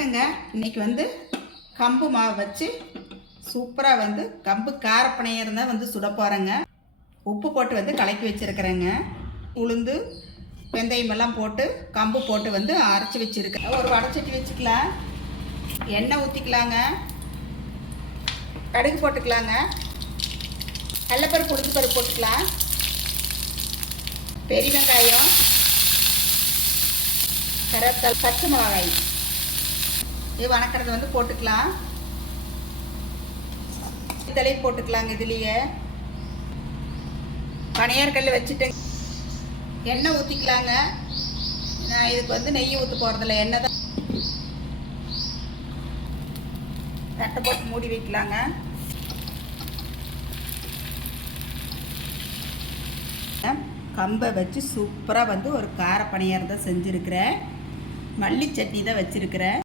வணக்கங்க. இன்னைக்கு வந்து கம்பு மாவு வச்சு சூப்பராக வந்து கம்பு காரப்பணையர் தான் வந்து சுட போகிறேங்க. உப்பு போட்டு வந்து கலக்கி வச்சுருக்கிறேங்க. உளுந்து வெந்தயமெல்லாம் போட்டு கம்பு போட்டு வந்து அரைச்சி வச்சுருக்கேன். ஒரு வடைச்சட்டி வச்சுக்கலாம். எண்ணெய் ஊற்றிக்கலாங்க. கடுகு போட்டுக்கலாங்க. கடலைப்பருப்பு உளுந்து பருப்பு போட்டுக்கலாம். பெரிய வெங்காயம், கருவேப்பிலை, பச்சை மிளகாய் இது வணக்கிறது வந்து போட்டுக்கலாம். தலையும் போட்டுக்கலாங்க. இதுலேயே பனையார் கல் வச்சுட்டேன். எண்ணெய் ஊற்றிக்கலாங்க. நான் இதுக்கு வந்து நெய் ஊற்ற போகிறதில்ல, எண்ணெய் தான். தட்டை போட்டு மூடி வைக்கலாங்க. கம்பை வச்சு சூப்பராக வந்து ஒரு கார பணியாரம் தான் செஞ்சுருக்கிறேன். மல்லி சட்னி தான் வச்சுருக்கிறேன்.